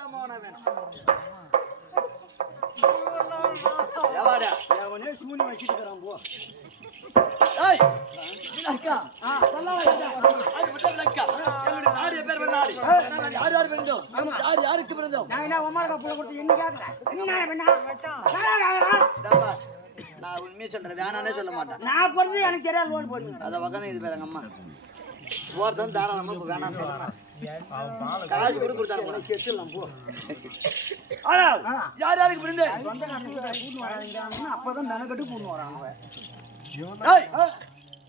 தான் மோன வேணும். அவனே சூனி வச்சிருக்கிறான் போ. ஏய் விளக்கா அது மட்டும் விளக்கா என்னுடைய நாடு பேர் நாடு யார் யார் பிறந்தோம் யார் யாருக்கு பிறந்தோம் நான் என்ன உமாரகா புள்ள கொடுத்து என்ன கேக்குறேன் என்ன வேணா நான் உண்மையை சொல்றேன் வேணானே சொல்ல மாட்டேன் நான் பிறந்து எனக்கு தெரியாது லோன் போடுங்க அத வகனை இது பேர் எங்க அம்மா ஒருத்தன் தாராளமா இப்ப வேணாம் சொல்றேன் காசு கொடுத்தாங்க செத்துலாம் போ ஆனா யார் யாருக்கு பிறந்த சொந்த நாட்டுல கூட்டு வராங்க அப்பதான் மெனக்கட்டு கூட்டு வராங்க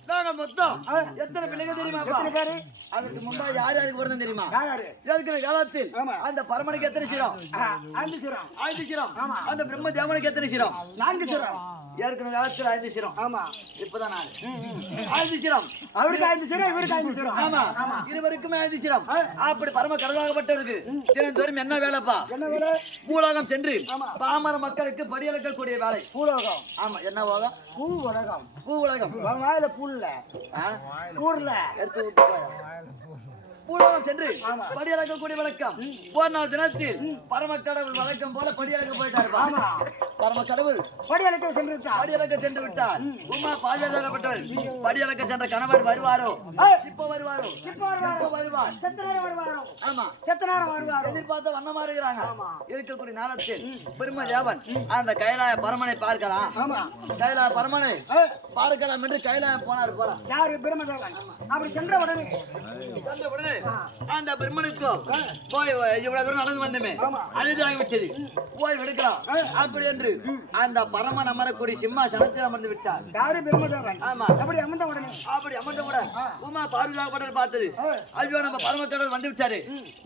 நாங்க மொத்தம் எத்தனை பிள்ளைங்க தெரியுமா எத்தனை பேரு அதுக்கு முன்னாடி யார் யாருக்கு பிறந்தது தெரியுமா யாரு ஏற்கனவே காலத்தில் அந்த பரமனுக்கு எத்தனை சிரம் 5 சிரம் 5 சிரம் அந்த பிரம்ம தேவனுக்கு எத்தனை சிரம் 4 சிரம் ஏற்கனவே காலத்தில் 5 சிரம் ஆமா இப்பதான் 5 சிரம் அவருக்கு 5 சிரம் இவருக்கு 5 சிரம் ஆமா இருவருக்குமே 5 சிரம் அப்படி பரம கடலாகப்பட்டவருக்கு தினந்தோறும் என்ன வேலைப்பா என்ன வேலை பூலோகம் சென்று பாமர மக்களுக்கு படியளக்கக்கூடிய வேலை பூலோகம் ஆமா என்ன உலகம் பூ உலகம் பூ உலகம் வாயில புல்ல ஊர்ல எடுத்து விட்டு பூலோகம் சென்று படியளக்கக்கூடிய வழக்கம் போர் நாள் தினத்தில் பரம கடவுள் வழக்கம் போல படியளக்க போயிட்டாரு பரம கடவுள் படியளக்க சென்று விட்டார் படியளக்க சென்று விட்டார் உமா பாஜகப்பட்டவர் படியளக்க சென்ற கணவர் வருவாரோ இப்ப வருவாரோ இப்ப வருவார் செத்தனாரம் வருவாரோ ஆமா செத்தனாரம் வருவாரோ எதிர்பார்த்த வண்ணமா இருக்கிறாங்க இருக்கக்கூடிய நேரத்தில் பெரும தேவன் அந்த கைலாய பரமனை பார்க்கலாம் கைலாய பரமனை பார்க்கலாம் என்று கைலாயம் போனார் போல யாரு பிரம்மதேவன் அப்படி சென்ற உடனே அந்த பிரம்மனுக்கு போய் இவ்வளவு தூரம் நடந்து வந்தமே அழுதாகி விட்டது போய் விடுக்கலாம் அப்படி என்று அந்த பரமன் அமரக்கூடிய சிம்மாசனத்தில் அமர்ந்து விட்டார் யாரு பிரம்மதேவன் ஆமா அப்படி அமர்ந்த உடனே உமா பார்வதியாகப்பட்டவர் பார்த்தது ஐயோ நம்ம பரமக்கடவுள் வந்து விட்டாரு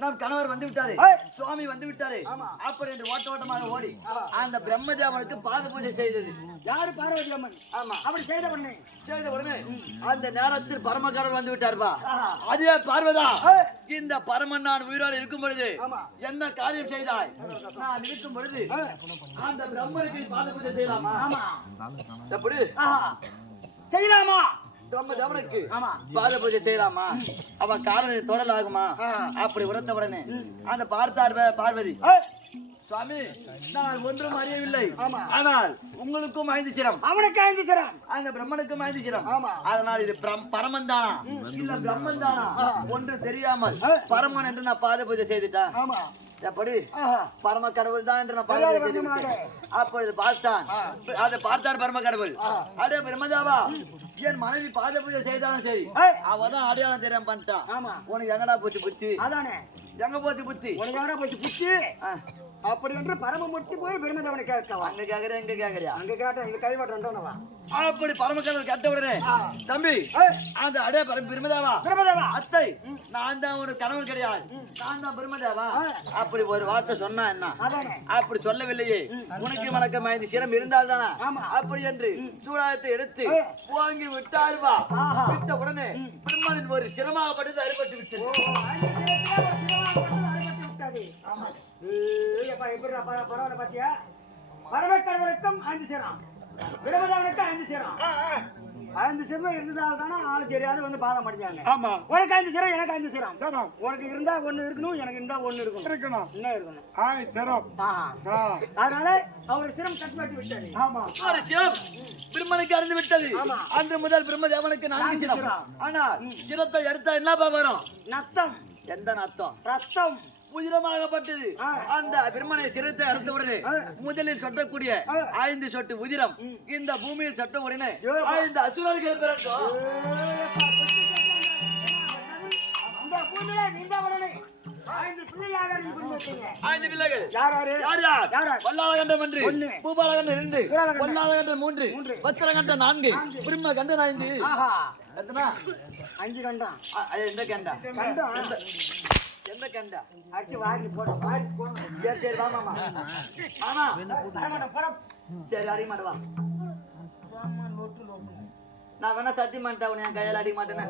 நம் கணவர் வந்து விட்டாரு சுவாமி வந்து விட்டாரு அப்படி என்று ஓட்ட ஓட்டமாக ஓடி அந்த பிரம்மதேவனுக்கு பாத பூஜை செய்தது யாரு பார்வதி அம்மன் ஆமா அப்படி செய்த உடனே அந்த நேரத்தில் பரமக்கடவுள் வந்து விட்டார்பா அதே பார்வதா இந்த பரமன் நான் உயிரோடு இருக்கும் பொழுது என்ன காரியம் செய்தாய் நான் இருக்கும் பொழுது அந்த பிரம்மனுக்கு பாத பூஜை செய்யலாமா எப்படி செய்யலாமா பிரம்ம தேவனுக்கு பாத பூஜை செய்யலாமா அவன் காலனை தொடல் ஆகுமா அப்படி உரத்த உடனே அந்த பார்த்தார் பார்வதி சுவாமி நான் ஒன்றும் அறியவில்லை ஆனால் உங்களுக்கும் 5 சிரம் அவனுக்கு 5 சிரம் அந்த பிரம்மனுக்கும் 5 சிரம் அதனால் இது பரமன் தானா இல்ல பிரம்மன் தானா ஒன்று தெரியாமல் பரமன் என்று நான் பாத பூஜை செய்துட்டேன் எப்படி பரம கடவுள் தான் என்று நான் பாத பூஜை செய்துவிட்டேன் அப்பொழுது பார்த்தான் அதை பார்த்தார் பரம கடவுள் அடே பிரம்மதாவா என் மனைவி பாத பூஜை செய்தாலும் சரி அவதான் அடையாளம் தெரியாம பண்ணிட்டான் உனக்கு எங்கடா போச்சு புத்தி அதானே எங்க போச்சு புத்தி உனக்கு எங்கடா போச்சு புத்தி அப்படி என்று பரமமூர்த்தி போய் பிரம்மதேவனை கேட்கவா அங்க கேக்குற எங்க கேக்குறியா அங்க கேட்ட இங்க கைவாட்டவா அப்படி பரமக்கடவுள் கேட்ட உடனே தம்பி அந்த அடே பிரம்மதேவா அத்தை நான் தான் ஒரு கணவன் கிடையாது நான் தான் பிரம்மதேவா அப்படி ஒரு வார்த்தை சொன்னா என்ன அப்படி சொல்லவில்லையே உனக்கு வணக்கம் 5 சிரம் இருந்தால் தானா அப்படி என்று சூடாயத்தை எடுத்து வாங்கி விட்டாருவா விட்ட உடனே பிரம்மனின் ஒரு சிரமாகப்பட்டது அறுபட்டு விட்டது பரவாயில்ல பாத்தியா பரமக்கடவுளுக்கும் 5 சிரம் பிரம்மதேவனுக்கு 5 சிரம் 5 சிரம் இருந்தால் தானே ஆளு தெரியாது வந்து பாதம் அடிச்சாங்க உனக்கு 5 சிரம் எனக்கு 5 சிரம் உனக்கு இருந்தா ஒண்ணு இருக்கணும் எனக்கு இருந்தா ஒண்ணு இருக்கணும் என்ன இருக்கணும் சிரம் அதனால அவரு சிரம் கட்டுப்பட்டு விட்டாரு ஒரு சிரம் பிரம்மனுக்கு அறிந்து விட்டது அன்று முதல் பிரம்மதேவனுக்கு 4 சிரம் ஆனா சிரத்தை எடுத்தா என்னப்பா வரும் நத்தம் எந்த நத்தம் ரத்தம் உதிரமாகப்பட்டது அந்த பிரம்மனை சிரத்தை அறுத்தவுடனே முதலில் சொட்டக்கூடிய 5 சொட்டு உதிரம் இந்த பூமியில் சொட்ட உடனே 5 அசுரர்கள் பிறக்கும் ஐந்து பிள்ளைகள் வல்லாளகண்டம் 1 பூபாலகண்டம் 2 பொல்லாளகண்டம் 3 வத்திரகண்டம் 4 பிரம்ம கண்டம் 5 எத்தனை 5 கண்டம் எந்த கண்டம் எந்த கண்டா அடிச்சு வாங்கி போட சரி சரி வா மாமா சரி அடிக்க மாட்டேவா நான் வேணா சத்தியம் பண்ணிட்டேன் உன்னை என் கையால் அடிக்க மாட்டேன்னு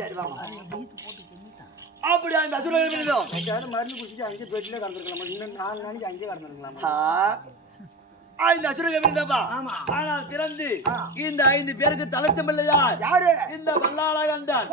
சரி வாமா அப்படி அந்த அசுரர்கள் மருந்து குடிச்சிட்டு 5 பெட்டில கடந்திருக்கலாம் இன்னும் 4 நாளைக்கு 5 கடந்திருக்கலாம் இந்த அசுரகம் இருந்தாப்பா ஆனால் பிறந்து இந்த 5 பேருக்கு தலைச்சம் இல்லையா யாரு இந்த வல்லாளகண்டன்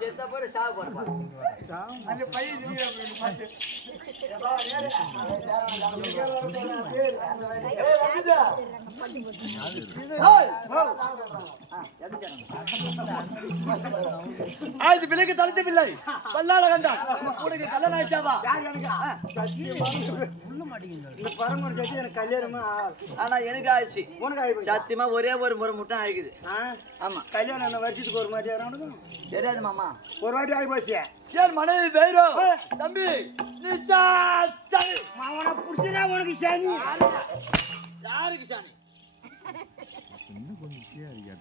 செத்த போட சாவு போடுப்பா அந்த பையன் பாத்து ஆயுது பிள்ளைக்கு தலைச்ச பிள்ளை பல்லால கண்டான் உனக்கு கல்யாணம் ஆயிடுச்சாவா இந்த பரமர் சத்தி எனக்கு கல்யாணமா ஆனா எனக்கு ஆயிடுச்சு உனக்கு ஆகி சத்தியமா ஒரே ஒரு முறை மட்டும் ஆயிக்குது ஆமா கல்யாணம் என்ன வருஷத்துக்கு ஒரு மாட்டி ஆகணும் தெரியாது மாமா ஒரு வாட்டி ஆகி போச்சு என் மனைவி பேரோ தம்பி நிஷா சனி அவனை புடிச்சா உனக்கு சனி யாருக்கு சனி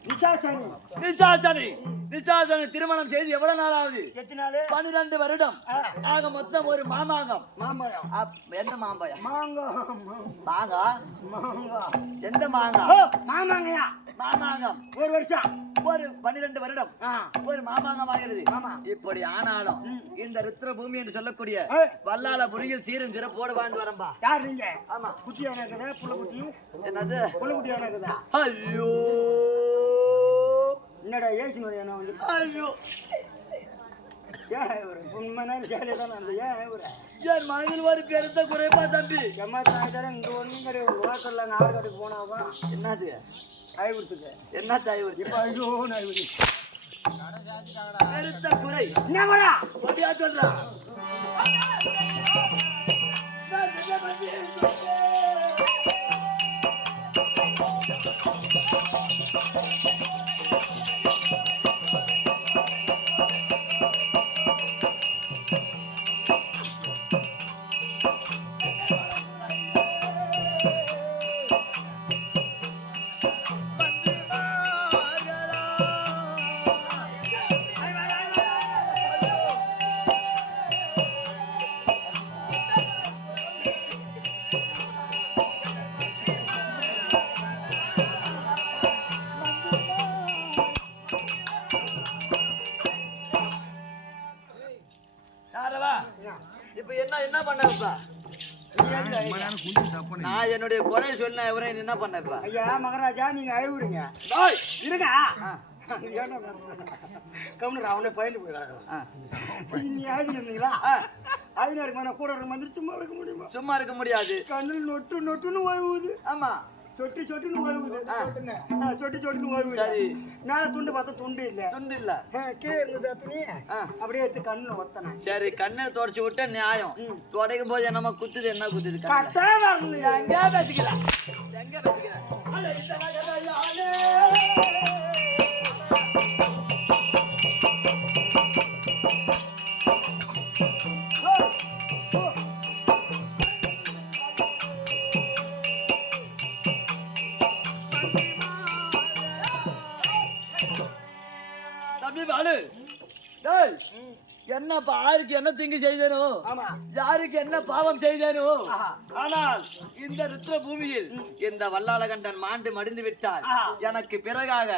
நிஷா சனி நிஷா சனி திருமணம் செய்து எவ்வளவு நாள் ஆகுது எத்தனை நாள் 12 வருடம் ஆக மொத்தம் ஒரு மாமாங்கம் மாம்பழம் எந்த மாம்பழம் மாங்காய் மாங்கா மாங்கா எந்த மாங்கா மாமாங்கயா மாமாங்கம் ஒரு வருஷம் ஒரு 12 வருடம் ஒரு மாமாங்கம் ஆகிறது ஆமா இப்படி ஆனாலும் இந்த ருத்ர பூமி என்று சொல்லக்கூடிய வல்லால புரியில் சீரும் சிறப்போடு வாழ்ந்து வரம்பா யார் நீங்க ஆமா குட்டியா இருக்குதா புள்ள குட்டி என்னது புள்ள குட்டியா இருக்குதா ஐயோ என்னடா ஏசி நோய் என்ன வந்து ஐயோ ஏன் ஒரு உண்மையான சேலை தான் அந்த ஏன் ஒரு என் மனதில் ஒரு பெருத்த குறைப்பா தம்பி ஜமாத்தான இங்க ஒன்றும் கிடையாது லோக்கல்ல நாடு கடைக்கு போனாதான் என்னது ஆய்வுடுத்துக்கு என்ன தாய் இப்போ ஐயோ நாய்வுடி பெருத்த குறை என்ன வரா ஒடியா சொல்றா இப்ப என்ன பண்ணப்பா நான் என்னுடைய குறை சொன்ன என்ன பண்ணப்பா ஐயா மகாராஜா நீங்க ஆய்வுடுங்க இருங்க கம்முனு அவனே பயந்து போய் கிடக்குறான் நீ ஆயுதம் இருந்தீங்களா ஆயுதம் நான் கூட வந்து சும்மா இருக்க முடியுமா சும்மா இருக்க முடியாது கண்ணில் நொட்டுன்னு ஓய்வுது ஆமா சொட்டு சொட்டுன்னு ஓய்வுது சொட்டுன்னு ஓய்வுது சரி மேல துண்டு பார்த்தா துண்டு இல்ல துண்டு இல்ல கே இருந்தது துணி அப்படியே எடுத்து கண்ணுல ஒத்தன சரி கண்ணை தொடச்சு விட்ட நியாயம் துடைக்கும் போது என்னமா குத்துது என்ன குத்துது கட்டா வரலையா எங்க வச்சுக்கிறேன் எங்க வச்சுக்கிறேன் என்னப்பா யாருக்கு என்ன தீங்கு செய்தேனோ யாருக்கு என்ன பாவம் செய்தேனோ ஆனால் இந்த ருத்ர பூமியில் இந்த வல்லாளகண்டன் மாண்டு மடிந்து விட்டால் எனக்கு பிறகாக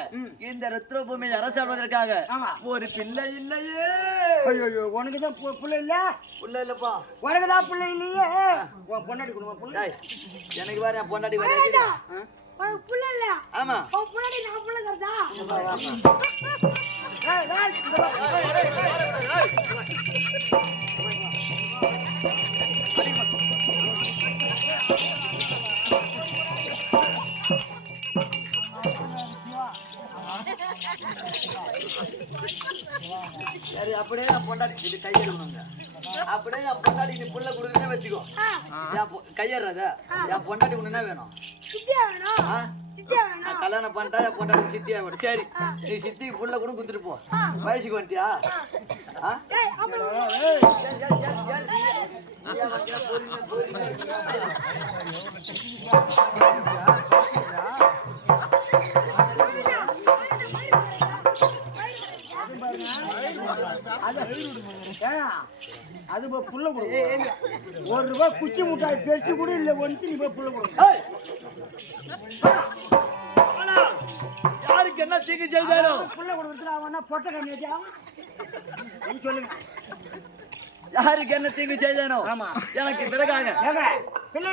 இந்த ருத்ர பூமியை அரசாள்வதற்காக ஒரு பிள்ளை இல்லையே. ஐயோ உனக்குதான் பிள்ளை இல்ல புள்ள இல்லப்பா உனக்குதான் பிள்ளை இல்லையே உன் பொண்டாட்டி குடும்பம் பிள்ளை எனக்கு வேற என் பொண்டாட்டி வேற புள்ள இல்ல ஆமா புள்ளாடி நான் புள்ள கறதா சரி அப்படியே நான் பொண்டாட்டி இது கையெடுக்கணுங்க அப்படியே என் பொண்டாட்டி நீ புள்ள கொடுக்குறதே வச்சுக்கோ கையேறாத என் பொண்டாட்டி ஒண்ணு என்ன வேணும் சித்தியா வேணும் சித்தியா வேணும் கல்யாணம் பண்ணிட்டா என் பொண்டாட்டி சித்தியா வேணும் சரி நீ சித்திக்கு புள்ள கூட குடுத்துட்டு போ வயசுக்கு வந்துட்டியா டேய் அப்ப அது புள்ள கொடுக்கும் ₹1 குச்சி முட்டாய் பெருசு கூட இல்ல ஒன்று நீ போய் புள்ள கொடுக்கும் யாருக்கு என்ன தீங்கு செய்தாலும் புள்ள கொடுக்குறது அவன் பொட்டை கண்ணி வச்சா சொல்லுங்க யாருக்கு என்ன தீங்கு செய்தேனோ ஆமா. எனக்கு பிறகாக ஏங்க பிள்ளை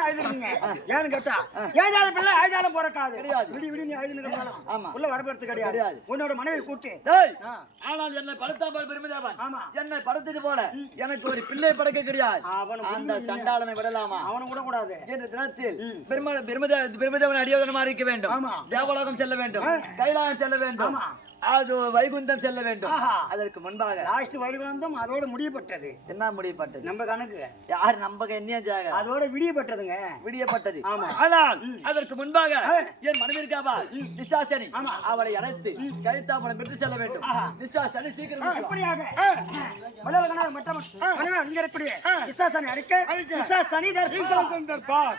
அழுதுருக்கீங்க ஏன்னு கேட்டா ஏதாவது பிள்ளை அழுதாலும் பிறக்காது கிடையாது. விடி நீ அழுதுன்னு ஆமா. உள்ள வரப்படுறது கிடையாது கிடையாது. உன்னோட மனைவி கூட்டு டேய், ஆ. ஆனால் என்னை படுத்தா பார் பெருமைதாவன் ஆமா. என்னை படுத்தது போல எனக்கு ஒரு பிள்ளை படைக்க கிடையாது அவனை அந்த சண்டாளனை விடலாமா அவனை கூட கூடாது என்ற தினத்தில் பிரம்மதேவன் அடியோதனமா இருக்க வேண்டும் ஆமா. தேவலோகம் செல்ல வேண்டும் கைலாயம் செல்ல வேண்டும் ஆமா. அது வைகுந்தம் செல்ல வேண்டும் ஆஹா. அதற்கு முன்பாக லாஸ்ட் வைகுந்தம் அதோட முடியப்பட்டது என்ன முடியப்பட்டது நம்ம கணக்கு யார் நம்பக என்ன ஜாக அதோட விடியப்பட்டதுங்க விடியப்பட்டது ஆமா. ஆனால் அதற்கு முன்பாக என் மனைவிற்காவா நிஷாசனி ஆமா. அவளை அழைத்து கழித்தாப்பளம் பெற்று செல்ல வேண்டும் நிஷாசனி சீக்கிரம் வா. எப்படியாக முதல்ல கணக்கு மட்டம் இங்க இருக்கக்கூடிய விசாசனை அடிக்க விசாசனி தர்பார்